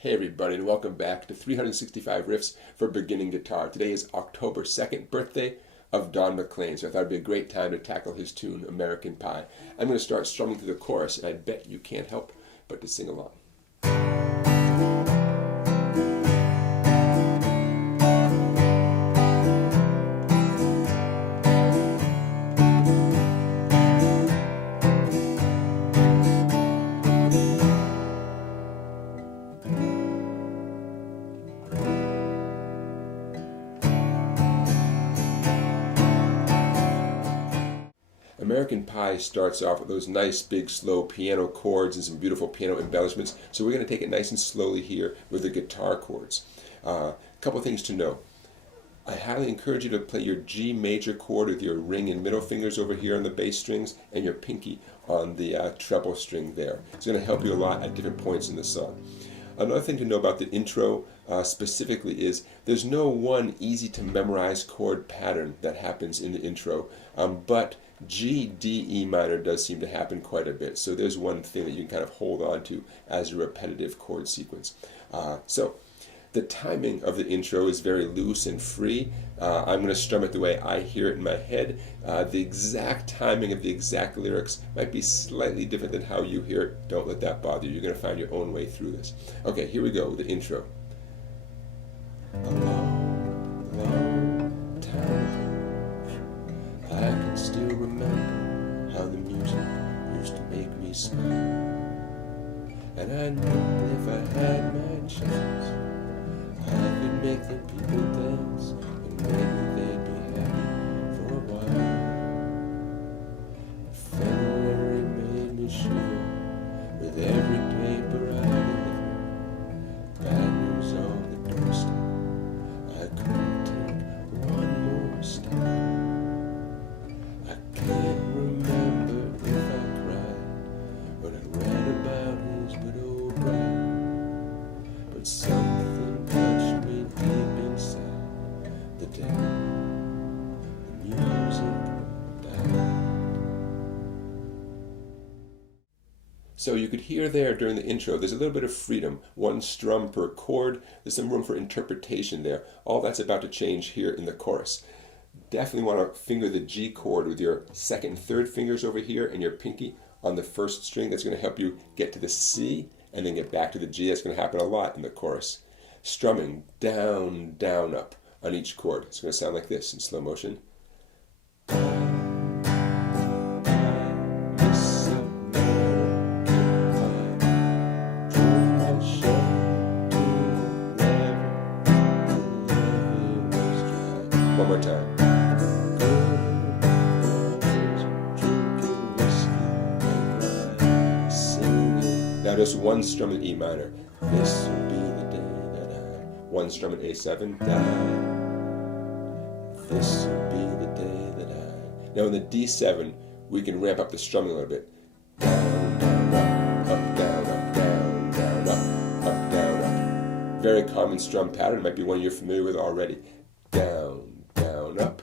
Hey everybody, and welcome back to 365 Riffs for Beginning Guitar. Today is October 2nd, birthday of Don McLean, so I thought it'd be a great time to tackle his tune, American Pie. I'm going to start strumming through the chorus, and I bet you can't help but to sing along. American Pie starts off with those nice big slow piano chords and some beautiful piano embellishments, so we're going to take it nice and slowly here with the guitar chords. A couple things to know. I highly encourage you to play your G major chord with your ring and middle fingers over here on the bass strings and your pinky on the treble string there. It's going to help you a lot at different points in the song. Another thing to know about the intro specifically is there's no one easy to memorize chord pattern that happens in the intro, but G, D, E minor does seem to happen quite a bit. So there's one thing that you can kind of hold on to as a repetitive chord sequence. So the timing of the intro is very loose and free. I'm going to strum it the way I hear it in my head. The exact timing of the exact lyrics might be slightly different than how you hear it. Don't let that bother you. You're going to find your own way through this. Okay, here we go with the intro. A long, long time ago, I can still remember how the music used to make me smile. And I knew if I had my chance, I could make the people dance, and maybe they'd be happy for a while. February made me shiver with every paper I delivered. Bad news on the doorstep, I couldn't take one more step. I can't remember if I cried when I read about his widow bride, but something touched me deep inside the day the music died. So you could hear there during the intro, there's a little bit of freedom. One strum per chord. There's some room for interpretation there. All that's about to change here in the chorus. Definitely want to finger the G chord with your second and third fingers over here and your pinky on the first string. That's going to help you get to the C and then get back to the G. That's going to happen a lot in the chorus. Strumming down, down, up on each chord. It's going to sound like this in slow motion. One more time. Now just one strum in E minor. This will be the day that I. One strum in A7. Die. This will be the day that I. Now in the D7, we can ramp up the strumming a little bit. Down, down, up, down, up, down, down, up, down, up. Very common strum pattern. It might be one you're familiar with already. Down, down, up,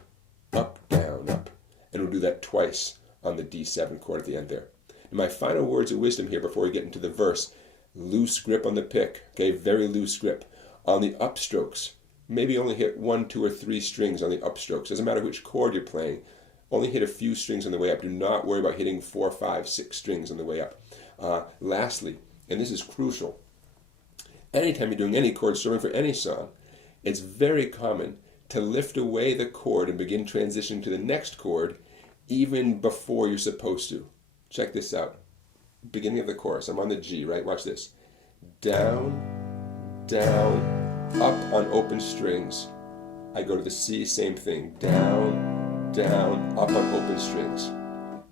down, up. And we'll do that twice on the D7 chord at the end there. And my final words of wisdom here before we get into the verse, loose grip on the pick, okay, very loose grip. On the upstrokes, maybe only hit 1, 2, or 3 strings on the upstrokes. Doesn't matter which chord you're playing, only hit a few strings on the way up. Do not worry about hitting 4, 5, 6 strings on the way up. Lastly, and this is crucial, anytime you're doing any chord strumming for any song, it's very common to lift away the chord and begin transitioning to the next chord even before you're supposed to. Check this out. Beginning of the chorus. I'm on the G, right? Watch this. Down, down, up on open strings. I go to the C, same thing. Down, down, up on open strings.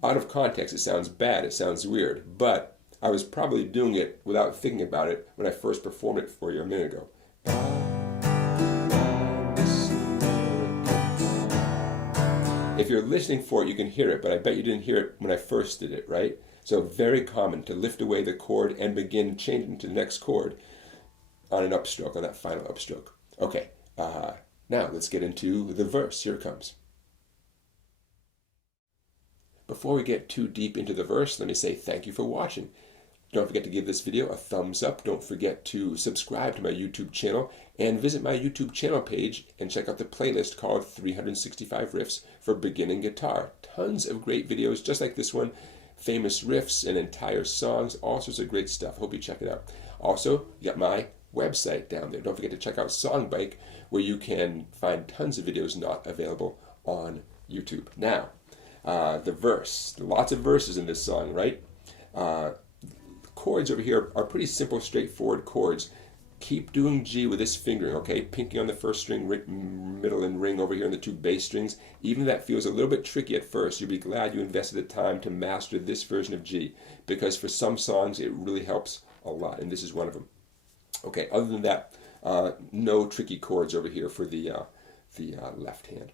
Out of context, it sounds bad. It sounds weird. But I was probably doing it without thinking about it when I first performed it for you a minute ago. If you're listening for it, you can hear it, but I bet you didn't hear it when I first did it, right? So very common to lift away the chord and begin changing to the next chord on an upstroke, on that final upstroke. Okay, now let's get into the verse. Here it comes. Before we get too deep into the verse, let me say thank you for watching. Don't forget to give this video a thumbs up. Don't forget to subscribe to my YouTube channel and visit my YouTube channel page and check out the playlist called 365 Riffs for Beginning Guitar. Tons of great videos just like this one, famous riffs and entire songs, all sorts of great stuff. Hope you check it out. Also, you got my website down there. Don't forget to check out Songbike, where you can find tons of videos not available on YouTube. Now, the verse. Lots of verses in this song, right? Chords over here are pretty simple, straightforward chords. Keep doing G with this fingering, okay? Pinky on the first string, middle and ring over here on the two bass strings. Even if that feels a little bit tricky at first, you'll be glad you invested the time to master this version of G, because for some songs it really helps a lot, and this is one of them. Okay, other than that, no tricky chords over here for the left hand.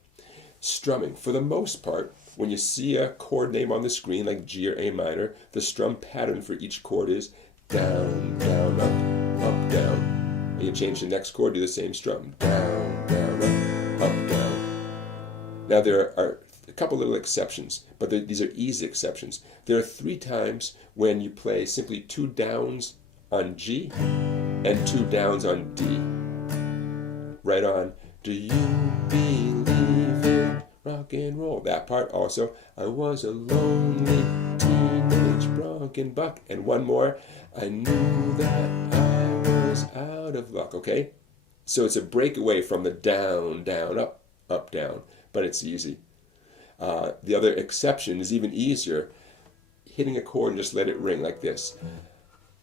Strumming. For the most part, when you see a chord name on the screen like G or A minor, the strum pattern for each chord is down, down, up, down. And you change the next chord, do the same strum. Down, down, up, down. Now there are a couple little exceptions, but these are easy exceptions. There are 3 times when you play simply 2 downs on G and 2 downs on D. Right on. Do you believe in rock and roll? That part also. I was a lonely teenage bronc buck. And one more. I knew that I was out of luck. Okay? So it's a breakaway from the down, down, up, down. But it's easy. The other exception is even easier. Hitting a chord and just let it ring like this.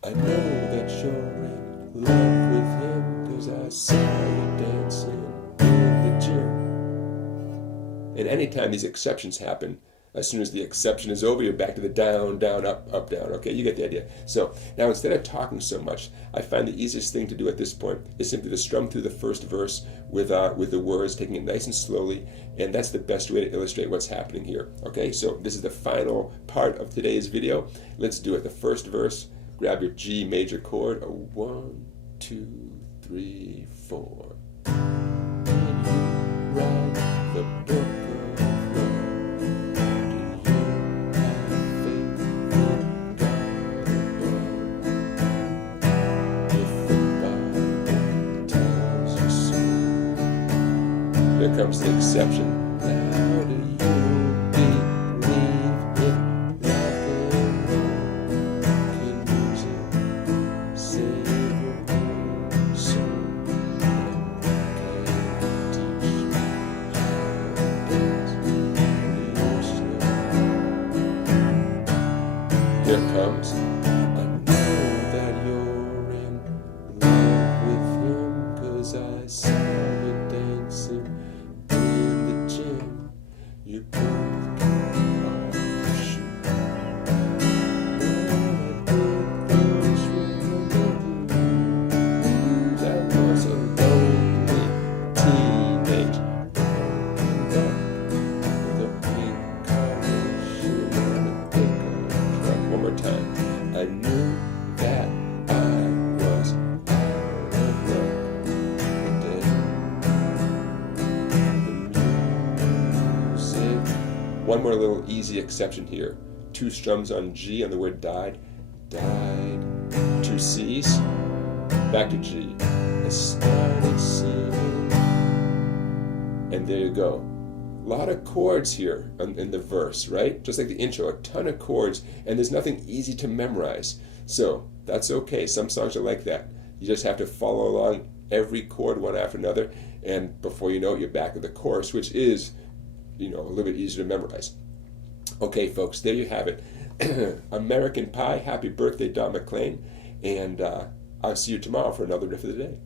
I know that you're in love with him, 'cause I saw you dancing in the gym. And anytime these exceptions happen, as soon as the exception is over, you're back to the down, down, up, down. Okay, you get the idea. So now instead of talking so much, I find the easiest thing to do at this point is simply to strum through the first verse with the words, taking it nice and slowly, and that's the best way to illustrate what's happening here. Okay, so this is the final part of today's video. Let's do it. The first verse. Grab your G major chord, a 1, 2, 3, 4. When you write the book of love, do you have faith in God above? If the Bible tells you so. Here comes the exception. Now do you believe in rock and roll? Here comes, I know that you're in love with him, 'cause I saw you dancing in the gym. You both came off the shoe. I was a lonely teenage buck with a pink carnation and a pickup truck. One more time. I knew that I was out of luck the music. One more little easy exception here. 2 strums on G on the word died. Died. 2 C's. Back to G. I started singing. And there you go. A lot of chords here in the verse, right? Just like the intro, a ton of chords, and there's nothing easy to memorize. So that's okay. Some songs are like that. You just have to follow along every chord one after another, and before you know it, you're back to the chorus, which is, a little bit easier to memorize. Okay, folks, there you have it. American Pie, happy birthday, Don McLean, and I'll see you tomorrow for another riff of the day.